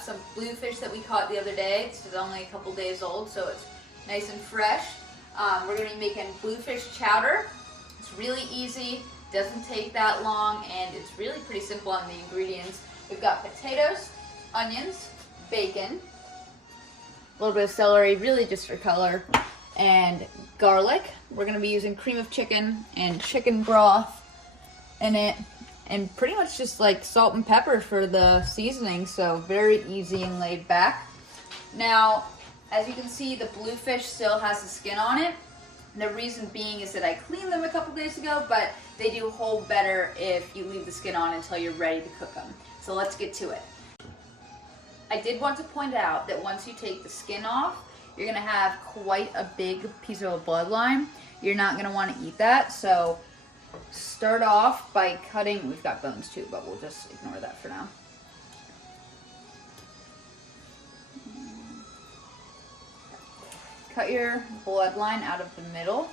Some bluefish that we caught the other day. It's only a couple days old, so it's nice and fresh. We're going to be making bluefish chowder. It's really easy, doesn't take that long, and it's really pretty simple on the ingredients. We've got potatoes, onions, bacon, a little bit of celery, really just for color, and garlic. We're going to be using cream of chicken and chicken broth in it. And pretty much just like salt and pepper for the seasoning, so very easy and laid back. Now, as you can see, the bluefish still has the skin on it. The reason being is that I cleaned them a couple days ago, but they do hold better if you leave the skin on until you're ready to cook them. So let's get to it. I did want to point out that once you take the skin off, you're gonna have quite a big piece of a bloodline. You're not gonna wanna eat that, so start off by cutting, we've got bones too, but we'll just ignore that for now. Cut your bloodline out of the middle.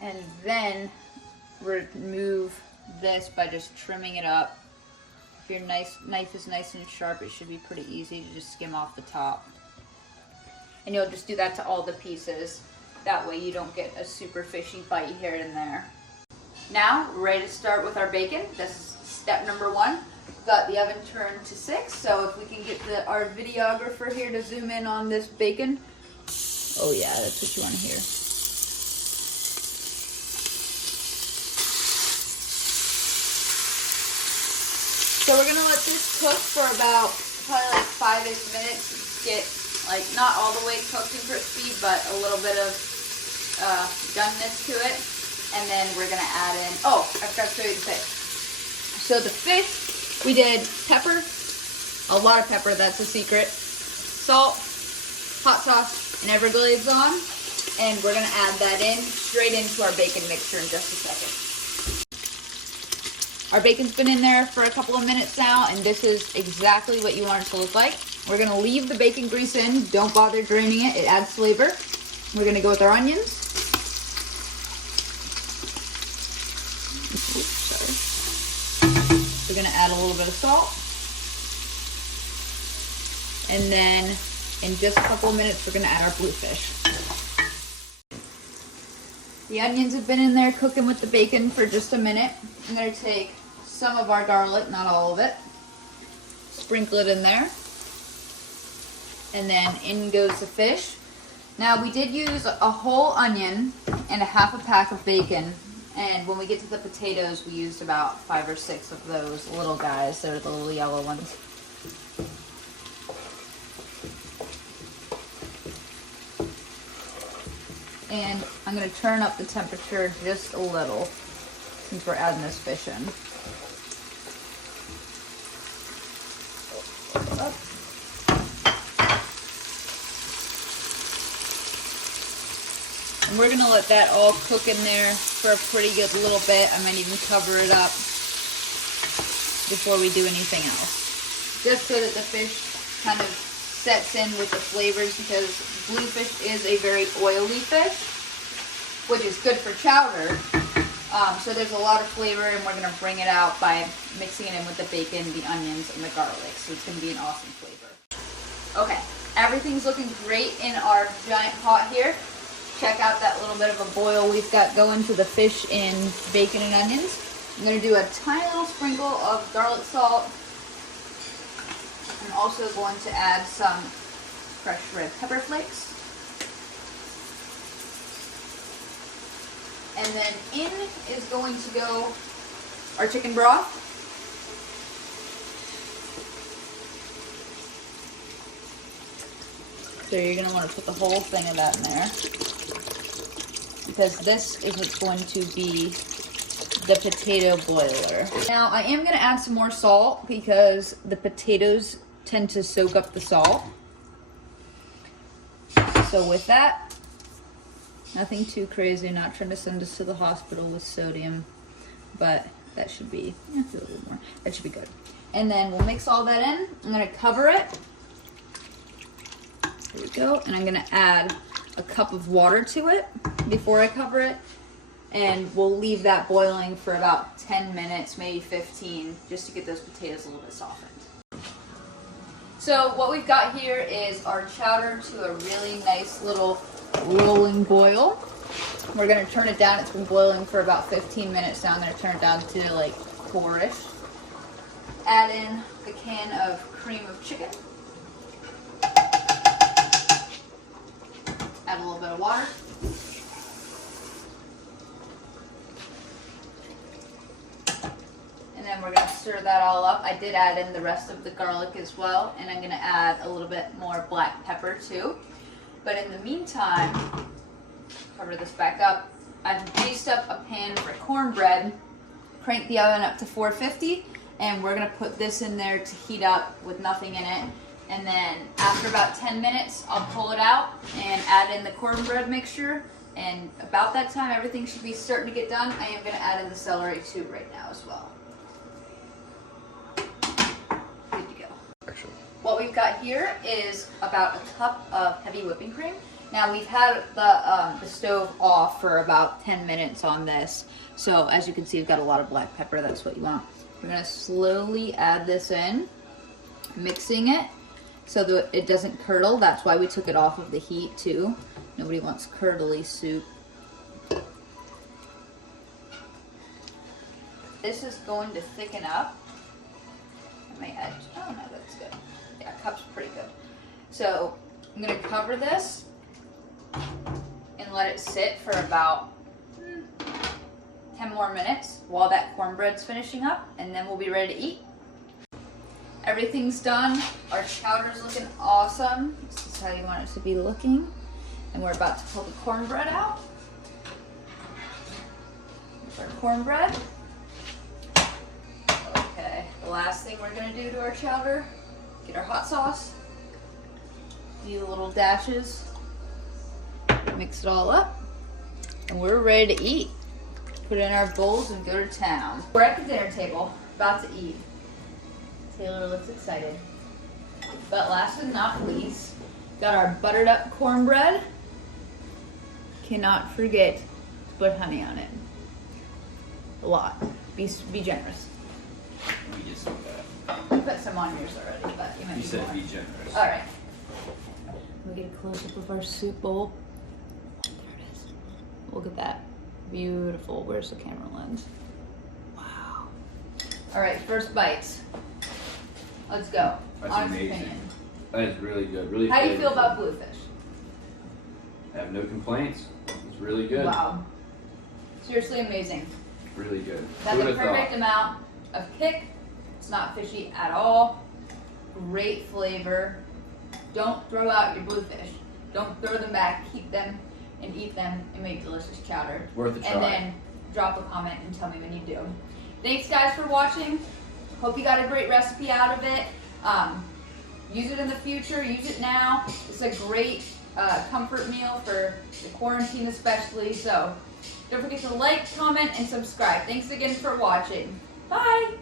And then remove this by just trimming it up. If your knife is nice and sharp, it should be pretty easy to just skim off the top. And you'll just do that to all the pieces. That way you don't get a super fishy bite here and there. Now, we're ready to start with our bacon. This is step number 1. We've got the oven turned to 6, so if we can get our videographer here to zoom in on this bacon. Oh yeah, that's what you want to hear. So we're gonna let this cook for about probably like 5-ish minutes. Get like not all the way cooked and crispy, but a little bit of doneness to it. And then we're gonna add in, oh, I forgot to show you the fish. So the fish, we did pepper, a lot of pepper, that's a secret, salt, hot sauce, and Everglades on. And we're gonna add that in straight into our bacon mixture in just a second. Our bacon's been in there for a couple of minutes now, and this is exactly what you want it to look like. We're going to leave the bacon grease in. Don't bother draining it. It adds flavor. We're going to go with our onions. Oops, sorry. We're going to add a little bit of salt. And then in just a couple of minutes, we're going to add our bluefish. The onions have been in there cooking with the bacon for just a minute. I'm going to take some of our garlic, not all of it, sprinkle it in there, and then in goes the fish. Now we did use a whole onion and a half a pack of bacon, and when we get to the potatoes we used about 5 or 6 of those little guys. They're the little yellow ones. And I'm going to turn up the temperature just a little since we're adding this fish in. Up. And we're going to let that all cook in there for a pretty good little bit. I might even cover it up before we do anything else. Just so that the fish kind of sets in with the flavors, because bluefish is a very oily fish, which is good for chowder. So there's a lot of flavor, and we're going to bring it out by mixing it in with the bacon, the onions, and the garlic. So it's going to be an awesome flavor. Okay, everything's looking great in our giant pot here. Check out that little bit of a boil we've got going to the fish in bacon and onions. I'm going to do a tiny little sprinkle of garlic salt I'm also going to add some fresh red pepper flakes. And then in is going to go our chicken broth. So you're going to want to put the whole thing of that in there, because this is what's going to be the potato boiler. Now I am going to add some more salt because the potatoes tend to soak up the salt. So with that, nothing too crazy, not trying to send us to the hospital with sodium, but that should be, a little more, that should be good. And then we'll mix all that in. I'm going to cover it. There we go. And I'm going to add a cup of water to it before I cover it. And we'll leave that boiling for about 10 minutes, maybe 15, just to get those potatoes a little bit softened. So what we've got here is our chowder to a really nice little rolling boil. We're going to turn it down. It's been boiling for about 15 minutes now. I'm going to turn it down to like 4-ish. Add in the can of cream of chicken. Add a little bit of water. And then we're going to stir that all up. I did add in the rest of the garlic as well, and I'm going to add a little bit more black pepper too. But in the meantime, cover this back up. I've greased up a pan for cornbread, cranked the oven up to 450, and we're going to put this in there to heat up with nothing in it. And then after about 10 minutes, I'll pull it out and add in the cornbread mixture. And about that time, everything should be starting to get done. I am going to add in the celery too right now as well. Good to go. What we've got here is about a cup of heavy whipping cream. Now we've had the stove off for about 10 minutes on this. So as you can see, we've got a lot of black pepper. That's what you want. We're going to slowly add this in, mixing it so that it doesn't curdle. That's why we took it off of the heat too. Nobody wants curdly soup. This is going to thicken up. I may add, oh no, that's good. Yeah, cup's pretty good. So I'm going to cover this and let it sit for about 10 more minutes while that cornbread's finishing up, and then we'll be ready to eat. Everything's done. Our chowder's looking awesome. This is how you want it to be looking. And we're about to pull the cornbread out. Here's our cornbread. Okay, the last thing we're gonna do to our chowder, get our hot sauce. Few little dashes. Mix it all up. And we're ready to eat. Put it in our bowls and go to town. We're at the dinner table, about to eat. Taylor looks excited. But last but not least, got our buttered up cornbread. Cannot forget to put honey on it. A lot. Be generous. Let me get some of that. You put some on yours already, but you might You need said more. be generous. All right. We'll get a close up of our soup bowl. There it is. Look at that. Beautiful. Where's the camera lens? Wow. All right, first bites. Let's go. That's Honest amazing. opinion. That is really good. Really. How do you feel flavorful. about bluefish? I have no complaints. It's really good. Wow. Seriously amazing. Really good. That's Who the would've perfect thought? amount of kick. It's not fishy at all. Great flavor. Don't throw out your bluefish. Don't throw them back. Keep them and eat them and make delicious chowder. Worth a try. And then drop a comment and tell me when you do. Thanks guys for watching. Hope you got a great recipe out of it. Use it in the future. Use it now. It's a great comfort meal for the quarantine especially. So don't forget to like, comment, and subscribe. Thanks again for watching. Bye.